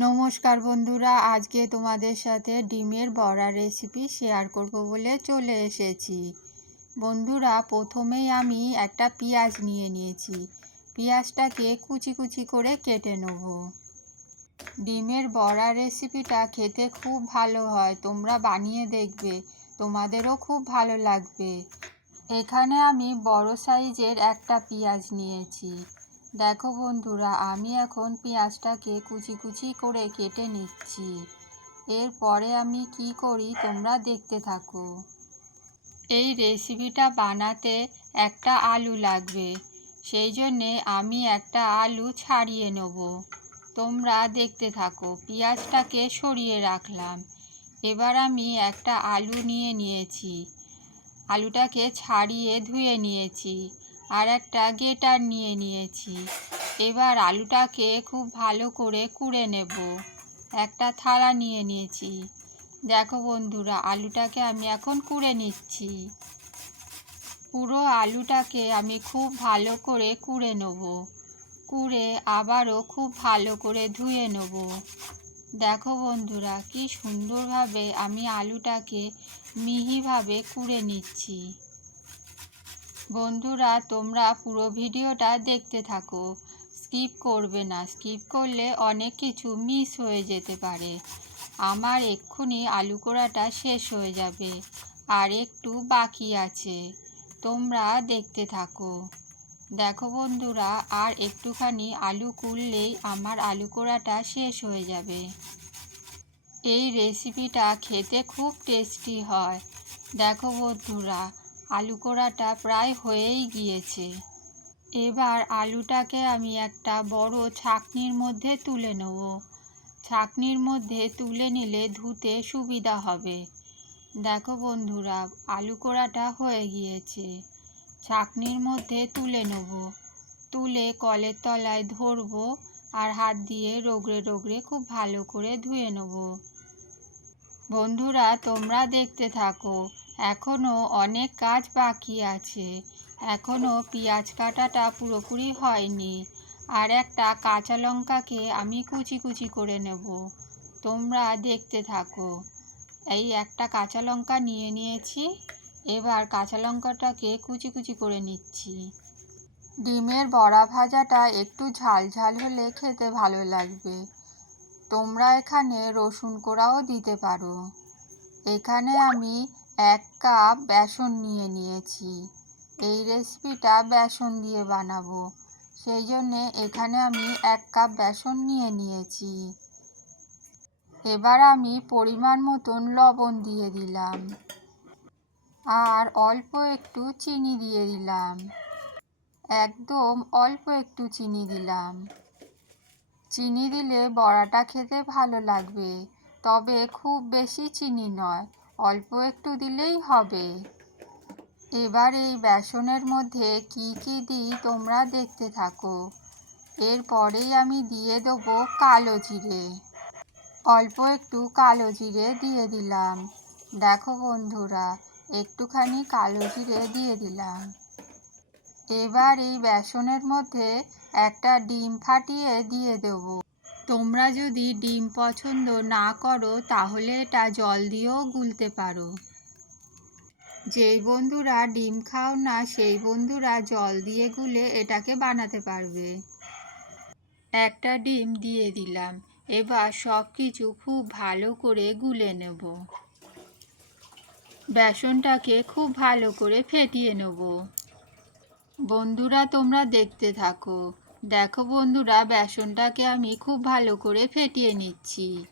নমস্কার বন্ধুরা, আজকে তোমাদের সাথে ডিমের বড়া রেসিপি শেয়ার করব বলে চলে এসেছি। বন্ধুরা, প্রথমেই আমি একটা পেঁয়াজ নিয়ে নিয়েছি। পেঁয়াজটাকে কুচি কুচি করে কেটে নেব। ডিমের বড়া রেসিপিটা খেতে খুব ভালো হয়, তোমরা বানিয়ে দেখবে, তোমাদেরও খুব ভালো লাগবে। এখানে আমি বড় সাইজের একটা পেঁয়াজ নিয়েছি। দেখো বন্ধুরা, আমি এখন পেঁয়াজটাকে কুচি কুচি করে কেটে নিচ্ছি। এরপরে আমি কি করি তোমরা দেখতে থাকো। এই রেসিপিটা বানাতে একটা আলু লাগবে, সেই জন্যে আমি একটা আলু ছাড়িয়ে নেব। তোমরা দেখতে থাকো, পেঁয়াজটাকে সরিয়ে রাখলাম। এবার আমি একটা আলু নিয়ে নিয়েছি। আলুটাকে ছাড়িয়ে ধুয়ে নিয়েছি। আর একটা গেটার নিয়ে নিয়েছি। এবার আলুটাকে খুব ভালো করে কুড়ে নেব। একটা থালা নিয়ে নিয়েছি। দেখো বন্ধুরা, আলুটাকে আমি এখন কুড়ে নিচ্ছি। পুরো আলুটাকে আমি খুব ভালো করে কুড়ে নেব। কুড়ে আবারও খুব ভালো করে ধুয়ে নেব। দেখো বন্ধুরা, কি সুন্দরভাবে আমি আলুটাকে মিহিভাবে কুড়ে নিচ্ছি। বন্ধুরা, তোমরা পুরো ভিডিওটা দেখতে থাকো। স্কিপ করবে না, স্কিপ করলে অনেক কিছু মিস হয়ে যেতে পারে। আমার এক্ষুনি আলু কোড়াটা শেষ হয়ে যাবে, আর একটু বাকি আছে। তোমরা দেখতে থাকো। দেখো বন্ধুরা, আর একটুখানি আলু কুড়লেই আমার আলু কোড়াটা শেষ হয়ে যাবে। এই রেসিপিটা খেতে খুব টেস্টি হয়। দেখো বন্ধুরা আলু কোড়াটা প্রায় হয়েই গিয়েছে। এবার আলুটাকে আমি একটা বড় ছাকনির মধ্যে তুলে নেব। ছাকনির মধ্যে তুলে নিলে ধুতে সুবিধা হবে। দেখো বন্ধুরা, আলু কোড়াটা হয়ে গিয়েছে। ছাকনির মধ্যে তুলে নেব। তুলে কলের তলায় ধরবো আর হাত দিয়ে রগড়ে রোগড়ে খুব ভালো করে ধুয়ে নেব। বন্ধুরা, তোমরা দেখতে থাকো এখনও অনেক কাজ বাকি আছে। এখনও পেঁয়াজ কাটাটা পুরোপুরি হয়নি। আর একটা কাঁচা লঙ্কাকে আমি কুচি কুচি করে নেব। তোমরা দেখতে থাকো। এই একটা কাঁচা লঙ্কা নিয়ে নিয়েছি। এবার কাঁচা লঙ্কাটাকে কুচি কুচি করে নিচ্ছি। ডিমের বড়া ভাজাটা একটু ঝাল ঝাল হলে খেতে ভালো লাগবে। তোমরা এখানে রসুন কোড়াও দিতে পারো। এখানে আমি এক কাপ বেসন নিয়ে নিয়েছি। এই রেসিপিটা বেসন দিয়ে বানাবো। সেই জন্যে এখানে আমি এক কাপ বেসন নিয়ে নিয়েছি। এবার আমি পরিমাণ মতন লবণ দিয়ে দিলাম। আর অল্প একটু চিনি দিয়ে দিলাম। একদম অল্প একটু চিনি দিলাম। চিনি দিলে বড়াটা খেতে ভালো লাগবে, তবে খুব বেশি চিনি নয়। অল্প একটু দিলেই হবে। এবার এই বেসনের মধ্যে কি কি দিই তোমরা দেখতে থাকো। এরপরেই আমি দিয়ে দেবো কালো জিরে। অল্প একটু কালো জিরে দিয়ে দিলাম। দেখো বন্ধুরা, একটুখানি কালো জিরে দিয়ে দিলাম। এবার এই বেসনের মধ্যে একটা ডিম ফাটিয়ে দিয়ে দেব। তোমরা যদি ডিম পছন্দ না করো, তাহলে এটা জল দিয়েও গুলতে পারো। যেই বন্ধুরা ডিম খাও না, সেই বন্ধুরা জল দিয়ে গুলে এটাকে বানাতে পারবে। একটা ডিম দিয়ে দিলাম। এবার সব কিছু খুব ভালো করে গুলে নেব। বেসনটাকে খুব ভালো করে ফেটিয়ে নেব। বন্ধুরা, তোমরা দেখতে থাকো। দেখো বন্ধুরা, বেসনটাকে আমি খুব ভালো করে ফেটিয়ে নিচ্ছি।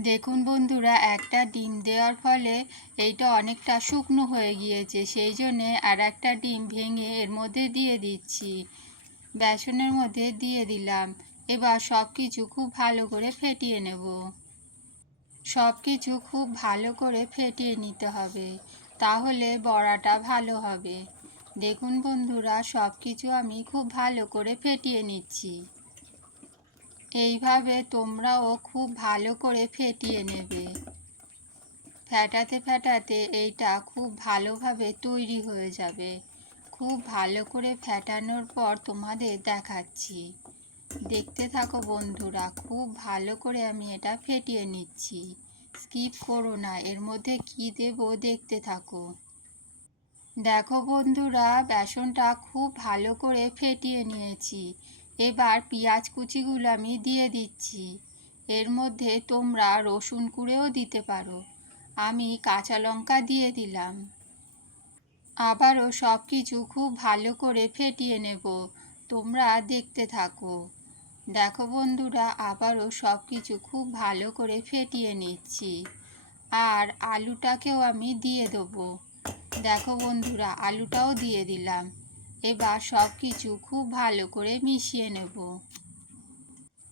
দেখুন বন্ধুরা, একটা ডিম দেওয়ার ফলে এইটা অনেকটা শুকনো হয়ে গিয়েছে, সেই জন্যে আর একটা ডিম ভেঙে এর মধ্যে দিয়ে দিচ্ছি। বেসনের মধ্যে দিয়ে দিলাম। এবার সব কিছু খুব ভালো করে ফেটিয়ে নেব। সব কিছু খুব ভালো করে ফেটিয়ে নিতে হবে, তাহলে বড়াটা ভালো হবে। দেখুন বন্ধুরা সব কিছু আমি খুব ভালো করে ফেটিয়ে নিচ্ছি। এইভাবে তোমরাও খুব ভালো করে ফেটিয়ে নেবে। ফেটাতে ফেটাতে এইটা খুব ভালোভাবে তৈরি হয়ে যাবে। খুব ভালো করে ফেটানোর পর তোমাদের দেখাচ্ছি। দেখতে থাকো বন্ধুরা, খুব ভালো করে আমি এটা ফেটিয়ে নিচ্ছি। স্কিপ করো না, এর মধ্যে কি দেব দেখতে থাকো। দেখো বন্ধুরা, বেসনটা খুব ভালো করে ফেটিয়ে নিয়েছি। এবার পেঁয়াজ কুচিগুলো আমি দিয়ে দিচ্ছি। এর মধ্যে তোমরা রসুন কুড়েও দিতে পারো। আমি কাঁচা লঙ্কা দিয়ে দিলাম। আবারও সব কিছু খুব ভালো করে ফেটিয়ে নেব। তোমরা দেখতে থাকো। দেখো বন্ধুরা, আবারও সব কিছু খুব ভালো করে ফেটিয়ে নিচ্ছি। আর আলুটাকেও আমি দিয়ে দেবো। দেখো বন্ধুরা, আলুটাও দিয়ে দিলাম। এবার সব কিছু খুব ভালো করে মিশিয়ে নেব।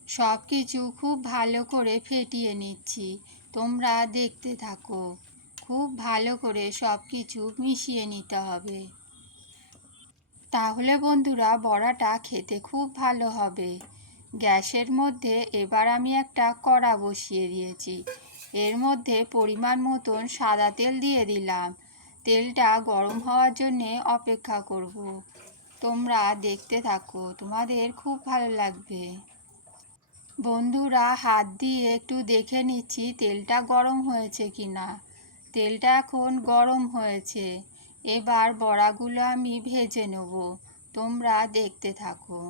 সব কিছু খুব ভালো করে ফেটিয়ে নিচ্ছি। তোমরা দেখতে থাকো, খুব ভালো করে সব কিছু মিশিয়ে নিতে হবে। তাহলে বন্ধুরা, বড়াটা খেতে খুব ভালো হবে। গ্যাসের মধ্যে এবার আমি একটা কড়া বসিয়ে দিয়েছি। এর মধ্যে পরিমাণ মতন সাদা তেল দিয়ে দিলাম। তেলটা গরম হওয়ার জন্যে অপেক্ষা করব। তোমরা দেখতে থাকো, তোমাদের খুব ভালো লাগবে। বন্ধুরা, হাত দিয়ে একটু দেখে নিচ্ছি তেলটা গরম হয়েছে কি না তেলটা এখন গরম হয়েছে। এবার বড়াগুলো আমি ভেজে নেব। তোমরা দেখতে থাকো।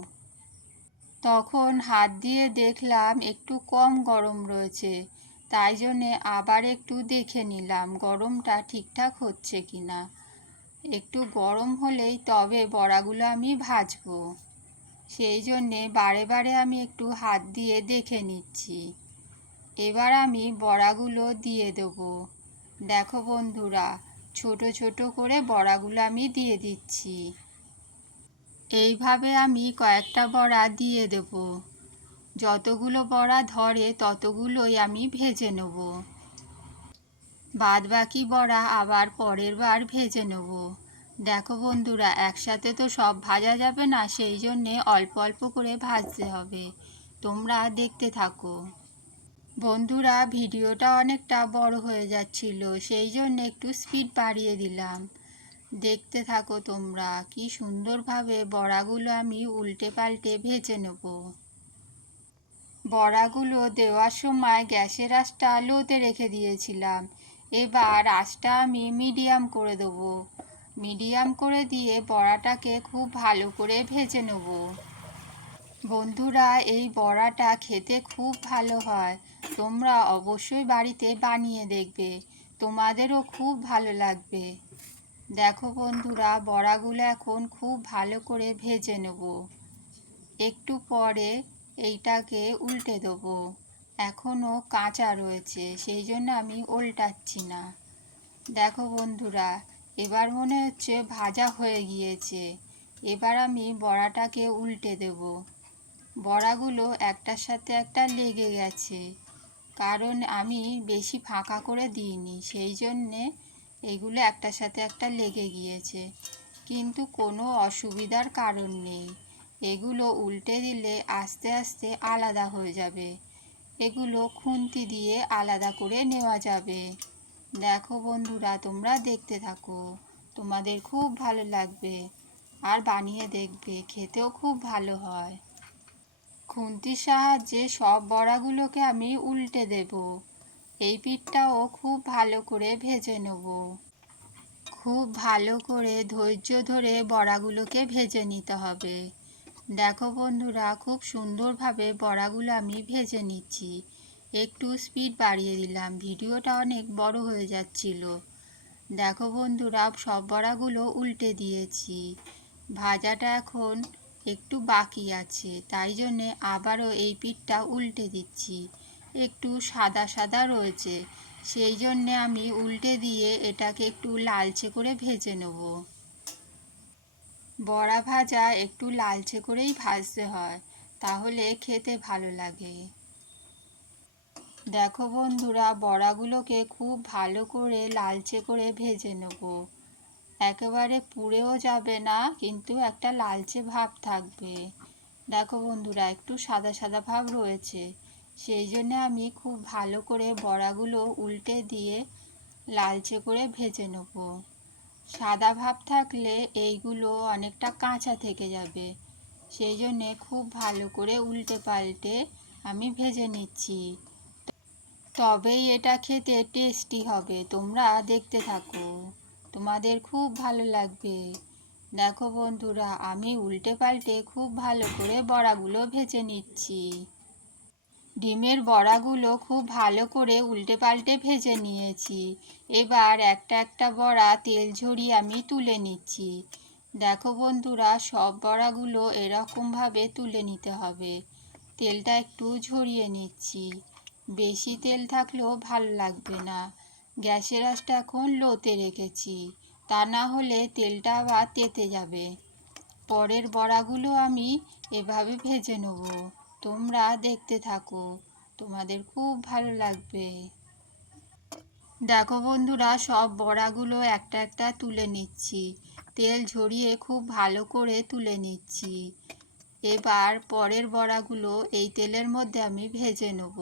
তখন হাত দিয়ে দেখলাম একটু কম গরম রয়েছে। তাই জন্যে আবার একটু দেখে নিলাম গরমটা ঠিকঠাক হচ্ছে কি না একটু গরম হলেই তবে বড়াগুলো আমি ভাজবো। সেই জন্যে বারে বারে আমি একটু হাত দিয়ে দেখে নিচ্ছি। এবার আমি বড়াগুলো দিয়ে দেবো। দেখো বন্ধুরা, ছোট ছোট করে বড়াগুলো আমি দিয়ে দিচ্ছি। এইভাবে আমি কয়েকটা বড়া দিয়ে দেব। যতগুলো বড়া ধরে, ততগুলোই আমি ভেজে নেব। বাদ বাকি বড়া আবার পরের বার ভেজে নেব। দেখো বন্ধুরা, একসাথে তো সব ভাজা যাবে না, সেই জন্যে অল্প অল্প করে ভাজতে হবে। তোমরা দেখতে থাকো। বন্ধুরা, ভিডিওটা অনেকটা বড় হয়ে যাচ্ছিল, সেই জন্য একটু স্পিড বাড়িয়ে দিলাম। দেখতে থাকো তোমরা, কি সুন্দরভাবে বড়াগুলো আমি উল্টে পাল্টে ভেজে নেব। বড়াগুলো দেওয়ার সময় গ্যাসের আঁচটা লোতে রেখে দিয়েছিলাম। এবার আঁচটা আমি মিডিয়াম করে দেবো। মিডিয়াম করে দিয়ে বড়াটাকে খুব ভালো করে ভেজে নেব। বন্ধুরা, এই বড়াটা খেতে খুব ভালো হয়। তোমরা অবশ্যই বাড়িতে বানিয়ে দেখবে। তোমাদেরও খুব ভালো লাগবে। দেখো বন্ধুরা, বড়াগুলো এখন খুব ভালো করে ভেজে নেব। একটু পরে এইটাকে উল্টে দেবো। এখনও কাঁচা রয়েছে, সেই জন্য আমি উল্টাচ্ছি না। দেখো বন্ধুরা, এবার মনে হচ্ছে ভাজা হয়ে গিয়েছে। এবার আমি বড়াটাকে উল্টে দেব। বড়াগুলো একটার সাথে একটা লেগে গেছে, কারণ আমি বেশি ফাঁকা করে দিইনি, সেই জন্যে এগুলো একটার সাথে একটা লেগে গিয়েছে। কিন্তু কোনো অসুবিধার কারণ নেই। এগুলো উল্টে দিলে আস্তে আস্তে আলাদা হয়ে যাবে। এগুলো খুন্তি দিয়ে আলাদা করে নেওয়া যাবে। দেখো বন্ধুরা, তোমরা দেখতে থাকো। তোমাদের খুব ভালো লাগবে আর বানিয়ে দেখবে, খেতেও খুব ভালো হয়। খুন্তির সাহায্যে সব বড়াগুলোকে আমি উল্টে দেব। এই পিঠটাও খুব ভালো করে ভেজে নেব। খুব ভালো করে ধৈর্য ধরে বড়াগুলোকে ভেজে নিতে হবে। দেখো বন্ধুরা, খুব সুন্দরভাবে বড়াগুলো আমি ভেজে নিচ্ছি। একটু স্পিড বাড়িয়ে দিলাম, ভিডিওটা অনেক বড় হয়ে যাচ্ছিল। দেখো বন্ধুরা, সব বড়াগুলো উল্টে দিয়েছি। ভাজাটা এখন একটু বাকি আছে, তাই জন্যে আবারও এই পিঠটা উল্টে দিচ্ছি। একটু সাদা সাদা রয়েছে, সেই জন্যে আমি উল্টে দিয়ে এটাকে একটু লালচে করে ভেজে নেব। বড়া ভাজা একটু লালচে করেই ভাজতে হয়, তাহলে খেতে ভালো লাগে। দেখো বন্ধুরা, বড়াগুলোকে খুব ভালো করে লালচে করে ভেজে নেব। একেবারে পুড়েও যাবে না, কিন্তু একটা লালচে ভাব থাকবে। দেখো বন্ধুরা, একটু সাদা সাদা ভাব রয়েছে, সেই জন্য আমি খুব ভালো করে বড়াগুলো উল্টে দিয়ে লালচে করে ভেজে নেব। সাদা ভাব থাকলে এইগুলো অনেকটা কাঁচা থেকে যাবে। সেই জন্যে খুব ভালো করে উল্টে পাল্টে আমি ভেজে নিচ্ছি। তবেই এটা খেতে টেস্টি হবে। তোমরা দেখতে থাকো। তোমাদের খুব ভালো লাগবে। দেখো বন্ধুরা, আমি উল্টে পাল্টে খুব ভালো করে বড়াগুলো ভেজে নিচ্ছি। ডিমের বড়াগুলো খুব ভালো করে উল্টে পাল্টে ভেজে নিয়েছি। এবার একটা একটা বড়া তেল ঝরিয়ে আমি তুলে নিচ্ছি। দেখো বন্ধুরা, সব বড়াগুলো এরকমভাবে তুলে নিতে হবে। তেলটা একটু ঝরিয়ে নিচ্ছি। বেশি তেল থাকলেও ভালো লাগবে না। গ্যাসের আঁচটা এখন লোতে রেখেছি। তা না হলে তেলটা আবার তেতে যাবে। পরের বড়াগুলো আমি এভাবে ভেজে নেব। তোমরা দেখতে থাকো। তোমাদের খুব ভালো লাগবে। দেখো বন্ধুরা, সব বড়াগুলো একটা একটা তুলে নিচ্ছি। তেল ঝরিয়ে খুব ভালো করে তুলে নিচ্ছি। এবার পরের বড়াগুলো এই তেলের মধ্যে আমি ভেজে নেব।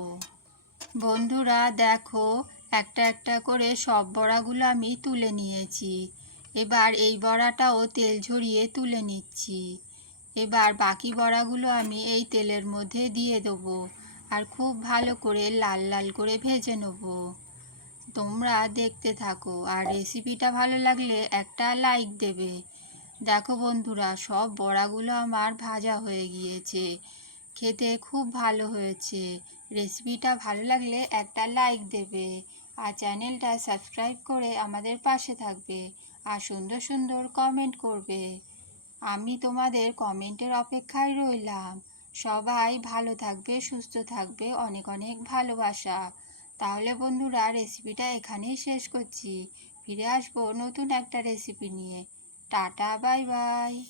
বন্ধুরা, দেখো, একটা একটা করে সব বড়াগুলো আমি তুলে নিয়েছি। এবার এই বড়াটাও তেল ঝরিয়ে তুলে নিচ্ছি। এবার বাকি বড়াগুলো আমি এই তেলের মধ্যে দিয়ে দেবো আর খুব ভালো করে লাল লাল করে ভেজে নেব। তোমরা দেখতে থাকো আর রেসিপিটা ভালো লাগলে একটা লাইক দেবে। দেখো বন্ধুরা, সব বড়াগুলো আমার ভাজা হয়ে গিয়েছে। খেতে খুব ভালো হয়েছে। রেসিপিটা ভালো লাগলে একটা লাইক দেবে আর চ্যানেলটা সাবস্ক্রাইব করে আমাদের পাশে থাকবে আর সুন্দর সুন্দর কমেন্ট করবে। আমি তোমাদের কমেন্টের অপেক্ষায় রইলাম। সবাই ভালো থাকবে, সুস্থ থাকবে, অনেক অনেক ভালোবাসা। তাহলে বন্ধুরা রেসিপিটা এখানেই শেষ করছি। ফিরে আসব নতুন একটা রেসিপি নিয়ে। Tata bye bye